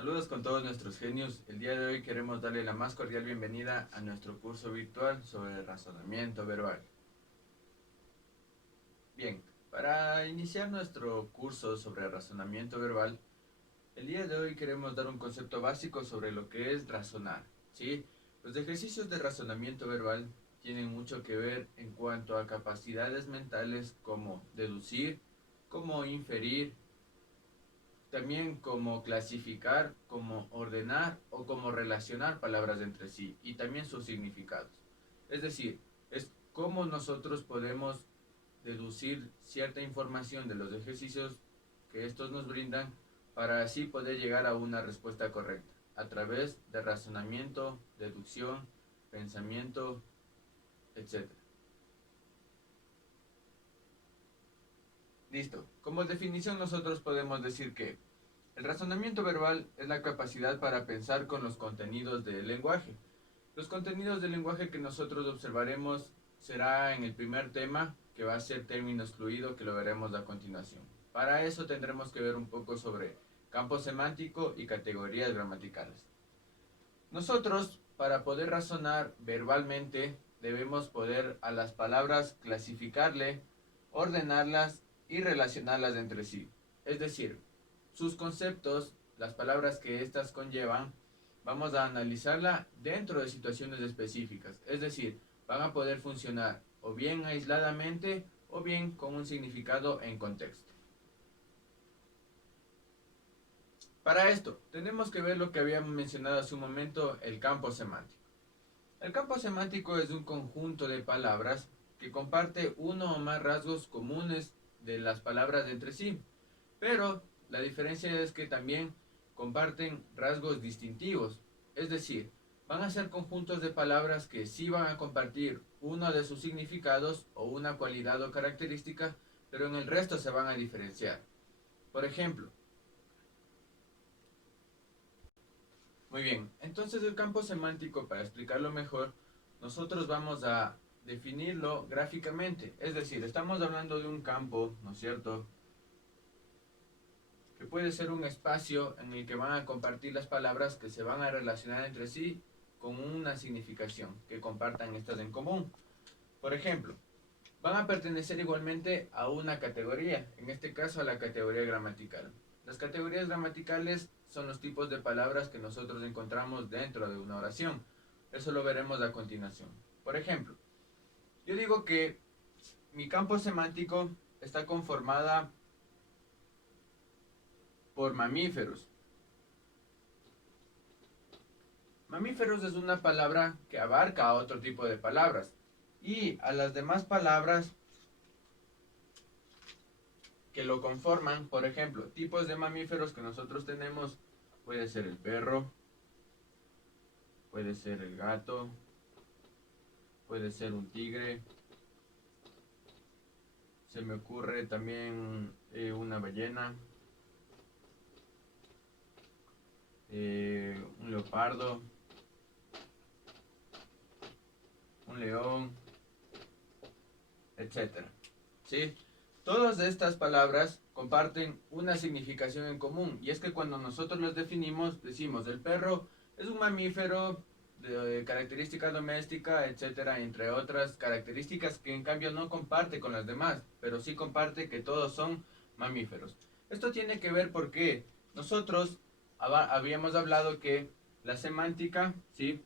Saludos con todos nuestros genios. El día de hoy queremos darle la más cordial bienvenida a nuestro curso virtual sobre razonamiento verbal. Bien, para iniciar nuestro curso sobre razonamiento verbal, el día de hoy queremos dar un concepto básico sobre lo que es razonar, ¿sí? Los ejercicios de razonamiento verbal tienen mucho que ver en cuanto a capacidades mentales como deducir, como inferir, también como clasificar, como ordenar o como relacionar palabras entre sí y también sus significados. Es decir, es cómo nosotros podemos deducir cierta información de los ejercicios que estos nos brindan para así poder llegar a una respuesta correcta a través de razonamiento, deducción, pensamiento, etc. Listo. Como definición nosotros podemos decir que el razonamiento verbal es la capacidad para pensar con los contenidos del lenguaje. Los contenidos del lenguaje que nosotros observaremos será en el primer tema, que va a ser término excluido, que lo veremos a continuación. Para eso tendremos que ver un poco sobre campo semántico y categorías gramaticales. Nosotros, para poder razonar verbalmente, debemos poder a las palabras clasificarle, ordenarlas y relacionarlas entre sí. Es decir, sus conceptos, las palabras que éstas conllevan, vamos a analizarla dentro de situaciones específicas. Es decir, van a poder funcionar o bien aisladamente o bien con un significado en contexto. Para esto, tenemos que ver lo que habíamos mencionado hace un momento, el campo semántico. El campo semántico es un conjunto de palabras que comparte uno o más rasgos comunes de las palabras entre sí, pero la diferencia es que también comparten rasgos distintivos, es decir, van a ser conjuntos de palabras que sí van a compartir uno de sus significados o una cualidad o característica, pero en el resto se van a diferenciar. Por ejemplo, muy bien, entonces el campo semántico, para explicarlo mejor, nosotros vamos a definirlo gráficamente. Es decir, estamos hablando de un campo, ¿no es cierto?, que puede ser un espacio en el que van a compartir las palabras que se van a relacionar entre sí con una significación que compartan estas en común. Por ejemplo, van a pertenecer igualmente a una categoría, en este caso a la categoría gramatical. Las categorías gramaticales son los tipos de palabras que nosotros encontramos dentro de una oración. Eso lo veremos a continuación. Por ejemplo, yo digo que mi campo semántico está conformada por mamíferos. Mamíferos es una palabra que abarca a otro tipo de palabras y a las demás palabras que lo conforman. Por ejemplo, tipos de mamíferos que nosotros tenemos: puede ser el perro, puede ser el gato, puede ser un tigre, se me ocurre también una ballena, un leopardo, un león, etcétera. ¿Sí? Todas estas palabras comparten una significación en común, y es que cuando nosotros las definimos, decimos: el perro es un mamífero de característica doméstica, etcétera, entre otras características que en cambio no comparte con las demás, pero sí comparte que todos son mamíferos. Esto tiene que ver porque nosotros habíamos hablado que la semántica, ¿sí?,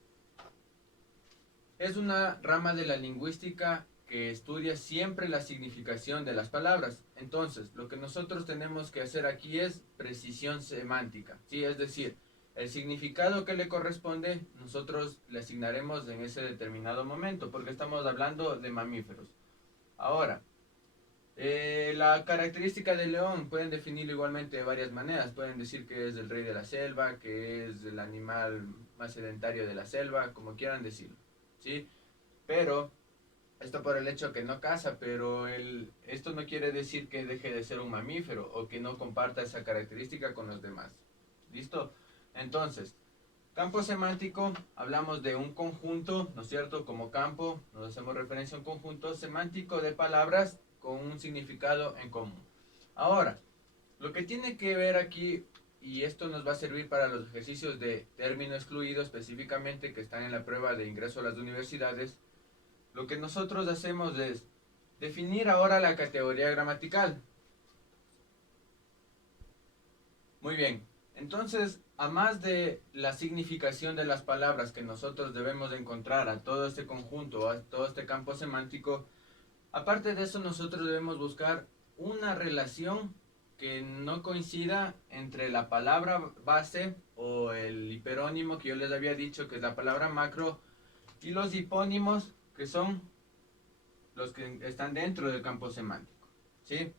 es una rama de la lingüística que estudia siempre la significación de las palabras. Entonces, lo que nosotros tenemos que hacer aquí es precisión semántica, ¿sí? Es decir, el significado que le corresponde, nosotros le asignaremos en ese determinado momento, porque estamos hablando de mamíferos. Ahora, la característica del león pueden definirlo igualmente de varias maneras. Pueden decir que es el rey de la selva, que es el animal más sedentario de la selva, como quieran decirlo, ¿sí? Pero esto por el hecho que no caza, pero esto no quiere decir que deje de ser un mamífero o que no comparta esa característica con los demás. ¿Listo? Entonces, campo semántico, hablamos de un conjunto, ¿no es cierto? Como campo, nos hacemos referencia a un conjunto semántico de palabras con un significado en común. Ahora, lo que tiene que ver aquí y esto nos va a servir para los ejercicios de término excluido específicamente que están en la prueba de ingreso a las universidades. Lo que nosotros hacemos es definir ahora la categoría gramatical. Muy bien, entonces, a más de la significación de las palabras que nosotros debemos encontrar a todo este conjunto, a todo este campo semántico, aparte de eso nosotros debemos buscar una relación que no coincida entre la palabra base o el hiperónimo que yo les había dicho que es la palabra macro y los hipónimos que son los que están dentro del campo semántico, ¿sí?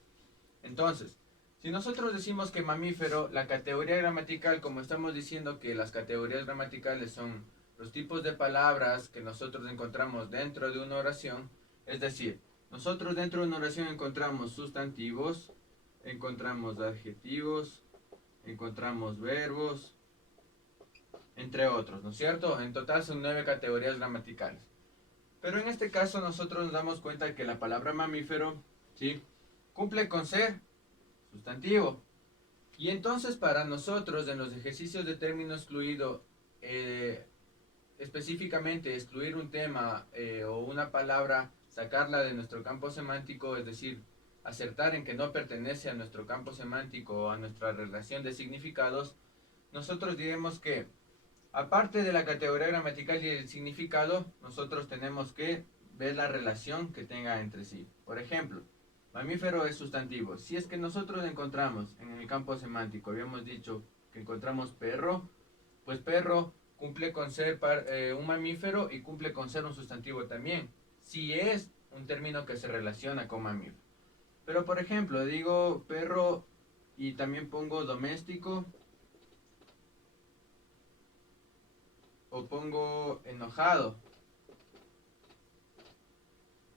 Entonces, si nosotros decimos que mamífero, la categoría gramatical, como estamos diciendo que las categorías gramaticales son los tipos de palabras que nosotros encontramos dentro de una oración, es decir, nosotros dentro de una oración encontramos sustantivos, encontramos adjetivos, encontramos verbos, entre otros, ¿no es cierto? En total son 9 categorías gramaticales. Pero en este caso nosotros nos damos cuenta que la palabra mamífero, ¿sí?, cumple con ser sustantivo. Y entonces para nosotros en los ejercicios de término excluido, específicamente excluir un tema o una palabra, sacarla de nuestro campo semántico, es decir, acertar en que no pertenece a nuestro campo semántico o a nuestra relación de significados, nosotros diremos que aparte de la categoría gramatical y el significado, nosotros tenemos que ver la relación que tenga entre sí. Por ejemplo, mamífero es sustantivo. Si es que nosotros encontramos en el campo semántico, habíamos dicho que encontramos perro, pues perro cumple con ser un mamífero y cumple con ser un sustantivo también, si es un término que se relaciona con mamífero. Pero por ejemplo, digo perro y también pongo doméstico, o pongo enojado,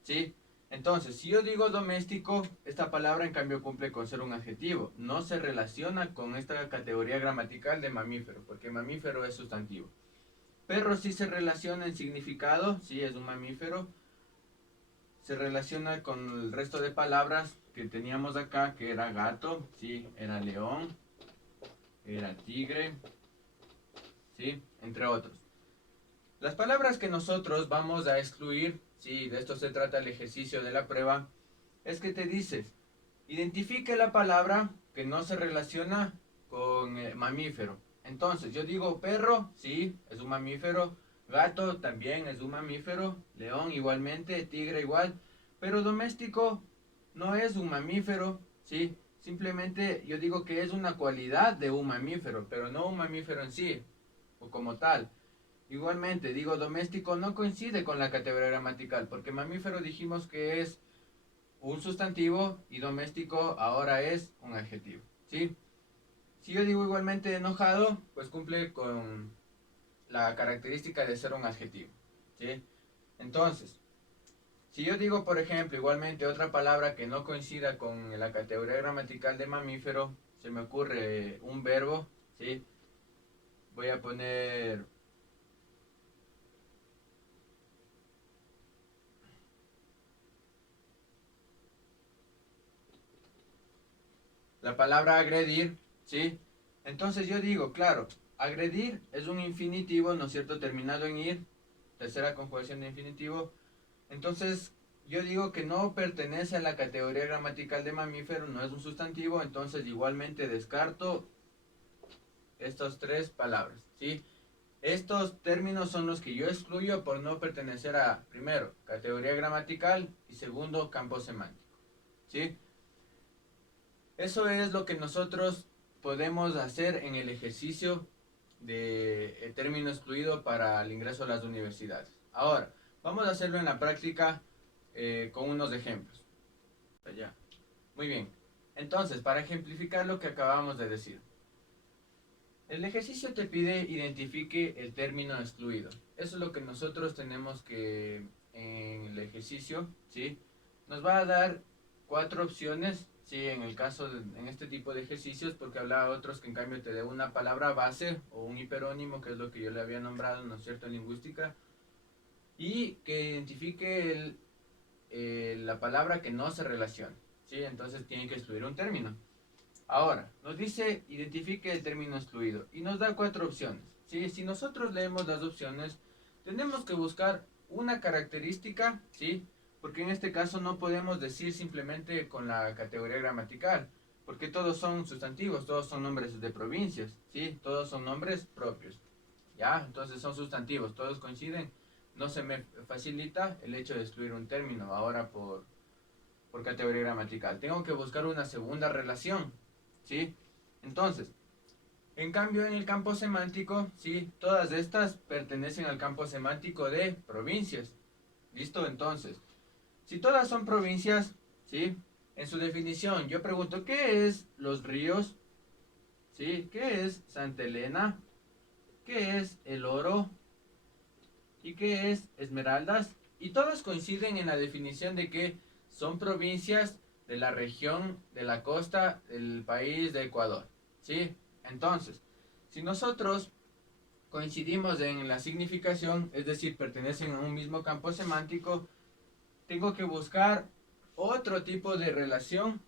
¿sí? Entonces, si yo digo doméstico, esta palabra en cambio cumple con ser un adjetivo. No se relaciona con esta categoría gramatical de mamífero, porque mamífero es sustantivo. Perro sí se relaciona en significado, sí es un mamífero. Se relaciona con el resto de palabras que teníamos acá, que era gato, sí, era león, era tigre, sí, entre otros. Las palabras que nosotros vamos a excluir, sí, de esto se trata el ejercicio de la prueba, es que te dices, identifique la palabra que no se relaciona con mamífero. Entonces, yo digo perro, sí, es un mamífero, gato también es un mamífero, león igualmente, tigre igual, pero doméstico no es un mamífero, sí, simplemente yo digo que es una cualidad de un mamífero, pero no un mamífero en sí, o como tal. Igualmente, digo, doméstico no coincide con la categoría gramatical, porque mamífero dijimos que es un sustantivo y doméstico ahora es un adjetivo, ¿sí? Si yo digo igualmente enojado, pues cumple con la característica de ser un adjetivo, ¿sí? Entonces, si yo digo, por ejemplo, igualmente otra palabra que no coincida con la categoría gramatical de mamífero, se me ocurre un verbo, ¿sí? Voy a poner la palabra agredir, ¿sí? Entonces yo digo, claro, agredir es un infinitivo, ¿no es cierto?, terminado en ir, tercera conjugación de infinitivo. Entonces yo digo que no pertenece a la categoría gramatical de mamífero, no es un sustantivo, entonces igualmente descarto estas tres palabras, ¿sí? Estos términos son los que yo excluyo por no pertenecer a, primero, categoría gramatical y segundo, campo semántico, ¿sí? Eso es lo que nosotros podemos hacer en el ejercicio de término excluido para el ingreso a las universidades. Ahora, vamos a hacerlo en la práctica con unos ejemplos. Ya. Muy bien. Entonces, para ejemplificar lo que acabamos de decir, el ejercicio te pide identifique el término excluido. Eso es lo que nosotros tenemos que, en el ejercicio, ¿sí? Nos va a dar 4 opciones, ¿sí? En el caso, en este tipo de ejercicios, porque habrá otros que en cambio te dé una palabra base o un hiperónimo, que es lo que yo le había nombrado, ¿no es cierto?, en lingüística, y que identifique la palabra que no se relaciona, ¿sí? Entonces tiene que excluir un término. Ahora, nos dice identifique el término excluido y nos da 4 opciones. ¿Sí? Si nosotros leemos las opciones, tenemos que buscar una característica, ¿sí? Porque en este caso no podemos decir simplemente con la categoría gramatical, porque todos son sustantivos, todos son nombres de provincias, ¿sí? Todos son nombres propios, ¿ya? Entonces son sustantivos, todos coinciden. No se me facilita el hecho de excluir un término ahora por categoría gramatical. Tengo que buscar una segunda relación, ¿sí? Entonces, en cambio en el campo semántico, ¿sí? Todas estas pertenecen al campo semántico de provincias. ¿Listo? Entonces, si todas son provincias, ¿sí? En su definición, yo pregunto, ¿qué es Los Ríos? ¿Sí? ¿Qué es Santa Elena? ¿Qué es El Oro? ¿Y qué es Esmeraldas? Y todos coinciden en la definición de que son provincias de la región de la costa del país de Ecuador. ¿Sí? Entonces, si nosotros coincidimos en la significación, es decir, pertenecen a un mismo campo semántico, tengo que buscar otro tipo de relación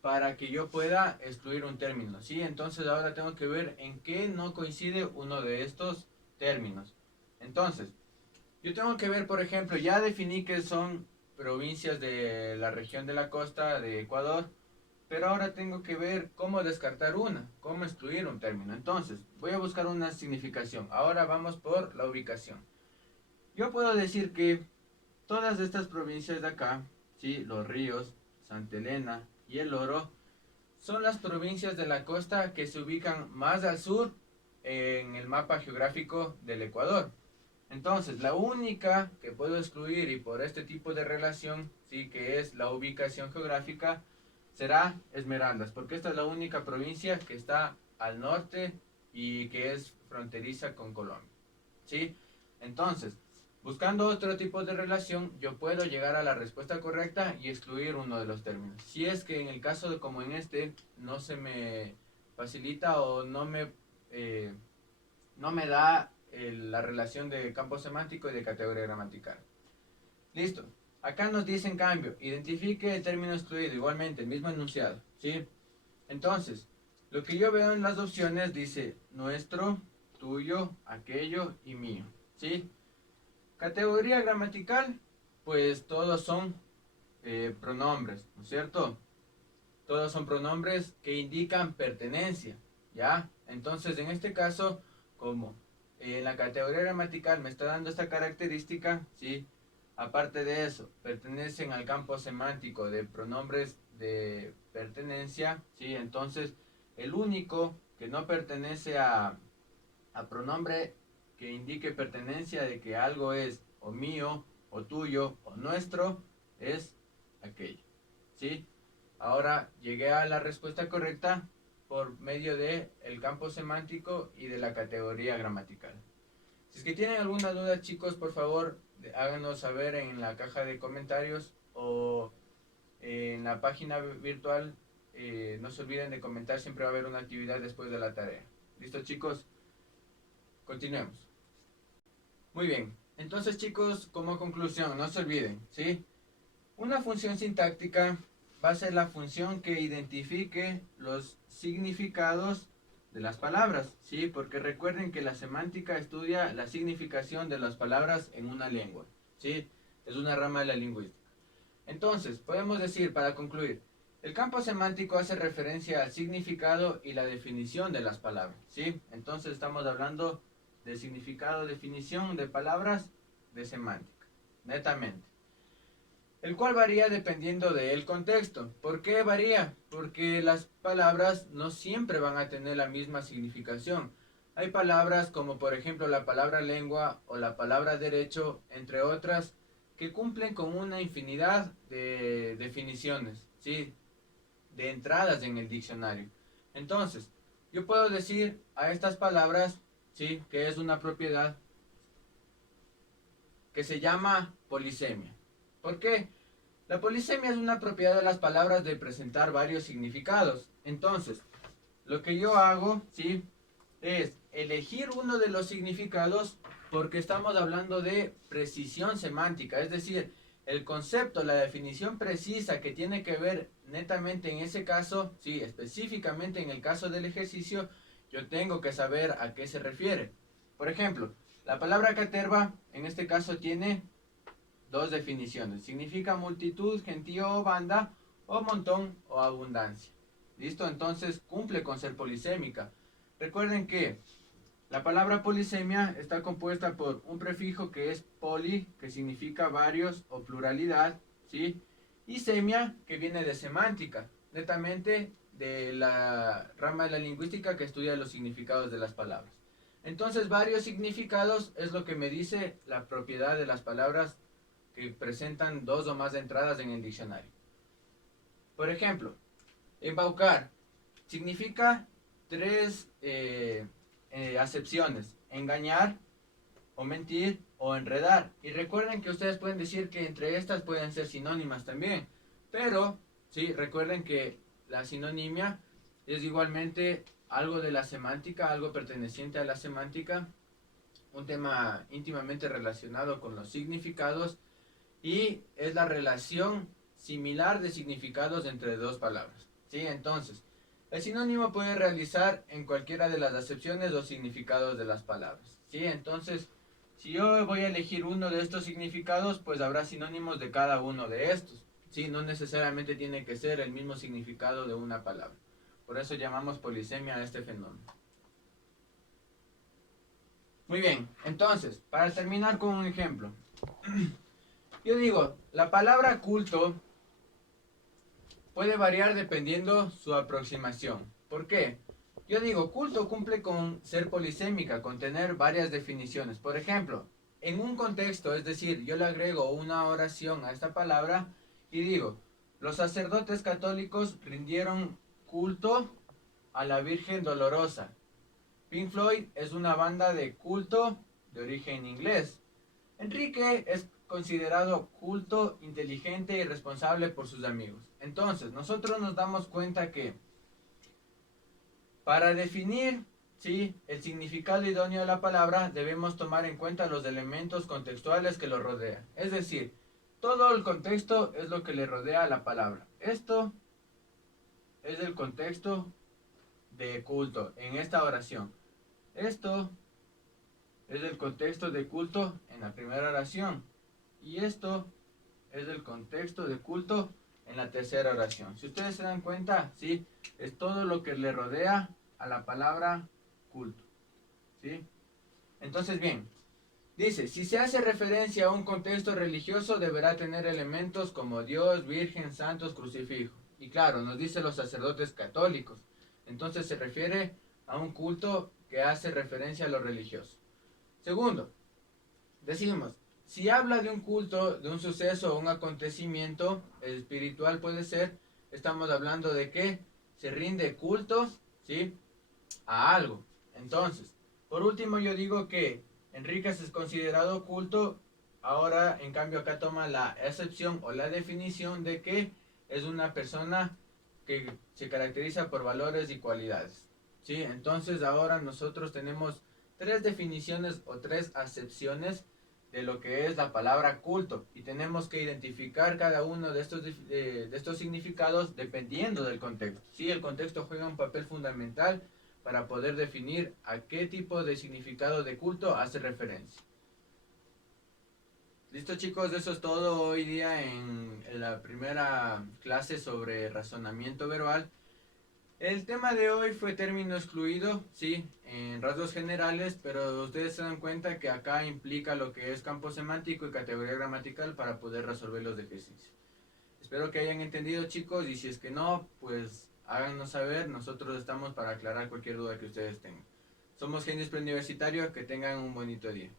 para que yo pueda excluir un término, ¿sí? Entonces ahora tengo que ver en qué no coincide uno de estos términos. Entonces, yo tengo que ver, por ejemplo, ya definí que son provincias de la región de la costa de Ecuador, pero ahora tengo que ver cómo descartar una, cómo excluir un término. Entonces, voy a buscar una significación. Ahora vamos por la ubicación. Yo puedo decir que todas estas provincias de acá, ¿sí? Los Ríos, Santa Elena y El Oro, son las provincias de la costa que se ubican más al sur en el mapa geográfico del Ecuador. Entonces, la única que puedo excluir y por este tipo de relación, sí, que es la ubicación geográfica, será Esmeraldas, porque esta es la única provincia que está al norte y que es fronteriza con Colombia, ¿sí? Entonces, buscando otro tipo de relación, yo puedo llegar a la respuesta correcta y excluir uno de los términos. Si es que en el caso de como en este, no se me facilita o no me da la relación de campo semántico y de categoría gramatical. Listo. Acá nos dice en cambio, identifique el término excluido, igualmente, el mismo enunciado, ¿sí? Entonces, lo que yo veo en las opciones dice nuestro, tuyo, aquello y mío, ¿sí? Categoría gramatical, pues todos son pronombres, ¿no es cierto? Todos son pronombres que indican pertenencia, ¿ya? Entonces, en este caso, como en la categoría gramatical me está dando esta característica, ¿sí? Aparte de eso, pertenecen al campo semántico de pronombres de pertenencia, ¿sí? Entonces, el único que no pertenece a pronombre que indique pertenencia de que algo es o mío, o tuyo, o nuestro, es aquello, ¿sí? Ahora llegué a la respuesta correcta por medio de el campo semántico y de la categoría gramatical. Si es que tienen alguna duda, chicos, por favor, háganos saber en la caja de comentarios o en la página virtual. No se olviden de comentar, siempre va a haber una actividad después de la tarea. ¿Listo, chicos? Continuemos. Muy bien. Entonces, chicos, como conclusión, no se olviden, ¿sí? Una función sintáctica va a ser la función que identifique los significados de las palabras, ¿sí? Porque recuerden que la semántica estudia la significación de las palabras en una lengua, ¿sí? Es una rama de la lingüística. Entonces, podemos decir, para concluir, el campo semántico hace referencia al significado y la definición de las palabras, ¿sí? Entonces estamos hablando de significado, definición de palabras, de semántica, netamente. El cual varía dependiendo del contexto. ¿Por qué varía? Porque las palabras no siempre van a tener la misma significación. Hay palabras como por ejemplo la palabra lengua o la palabra derecho, entre otras, que cumplen con una infinidad de definiciones, ¿sí? De entradas en el diccionario. Entonces, yo puedo decir a estas palabras, ¿sí? Que es una propiedad que se llama polisemia. ¿Por qué? La polisemia es una propiedad de las palabras de presentar varios significados. Entonces, lo que yo hago, ¿sí? Es elegir uno de los significados porque estamos hablando de precisión semántica. Es decir, el concepto, la definición precisa que tiene que ver netamente en ese caso, sí, específicamente en el caso del ejercicio, yo tengo que saber a qué se refiere. Por ejemplo, la palabra caterva en este caso tiene dos definiciones. Significa multitud, gentío o banda, o montón o abundancia. ¿Listo? Entonces cumple con ser polisémica. Recuerden que la palabra polisemia está compuesta por un prefijo que es poli, que significa varios o pluralidad, ¿sí? Y semia, que viene de semántica, netamente de la rama de la lingüística que estudia los significados de las palabras. Entonces, varios significados es lo que me dice la propiedad de las palabras que presentan dos o más entradas en el diccionario. Por ejemplo, embaucar significa tres acepciones: engañar, o mentir, o enredar. Y recuerden que ustedes pueden decir que entre estas pueden ser sinónimas también. Pero, sí, recuerden que la sinonimia es igualmente algo de la semántica, algo perteneciente a la semántica, un tema íntimamente relacionado con los significados, y es la relación similar de significados entre dos palabras. ¿Sí? Entonces, el sinónimo puede realizar en cualquiera de las acepciones o significados de las palabras. ¿Sí? Entonces, si yo voy a elegir uno de estos significados, pues habrá sinónimos de cada uno de estos. ¿Sí? No necesariamente tiene que ser el mismo significado de una palabra. Por eso llamamos polisemia a este fenómeno. Muy bien, entonces, para terminar con un ejemplo. Yo digo, la palabra culto puede variar dependiendo su aproximación. ¿Por qué? Yo digo, culto cumple con ser polisémica, con tener varias definiciones. Por ejemplo, en un contexto, es decir, yo le agrego una oración a esta palabra y digo, los sacerdotes católicos rindieron culto a la Virgen Dolorosa. Pink Floyd es una banda de culto de origen inglés. Enrique es considerado culto, inteligente y responsable por sus amigos. Entonces, nosotros nos damos cuenta que para definir, ¿sí?, el significado idóneo de la palabra, debemos tomar en cuenta los elementos contextuales que lo rodean. Es decir, todo el contexto es lo que le rodea a la palabra. Esto es el contexto de culto en esta oración. Esto es el contexto de culto en la primera oración. Y esto es el contexto de culto en la tercera oración. Si ustedes se dan cuenta, ¿sí?, es todo lo que le rodea a la palabra culto. ¿Sí? Entonces, bien, dice, si se hace referencia a un contexto religioso, deberá tener elementos como Dios, Virgen, santos, crucifijo. Y claro, nos dice los sacerdotes católicos. Entonces se refiere a un culto que hace referencia a lo religioso. Segundo, decimos, si habla de un culto, de un suceso o un acontecimiento espiritual puede ser, estamos hablando de que se rinde culto, ¿sí?, a algo. Entonces, por último yo digo que Enríquez es considerado culto, ahora en cambio acá toma la acepción o la definición de que es una persona que se caracteriza por valores y cualidades. ¿Sí? Entonces ahora nosotros tenemos tres definiciones o tres acepciones de lo que es la palabra culto y tenemos que identificar cada uno de estos significados dependiendo del contexto. Sí, el contexto juega un papel fundamental para poder definir a qué tipo de significado de culto hace referencia. Listo, chicos, eso es todo hoy día en la primera clase sobre razonamiento verbal. El tema de hoy fue término excluido, sí, en rasgos generales, pero ustedes se dan cuenta que acá implica lo que es campo semántico y categoría gramatical para poder resolver los ejercicios. Espero que hayan entendido, chicos, y si es que no, pues háganos saber, nosotros estamos para aclarar cualquier duda que ustedes tengan. Somos Genius Preuniversitario, que tengan un bonito día.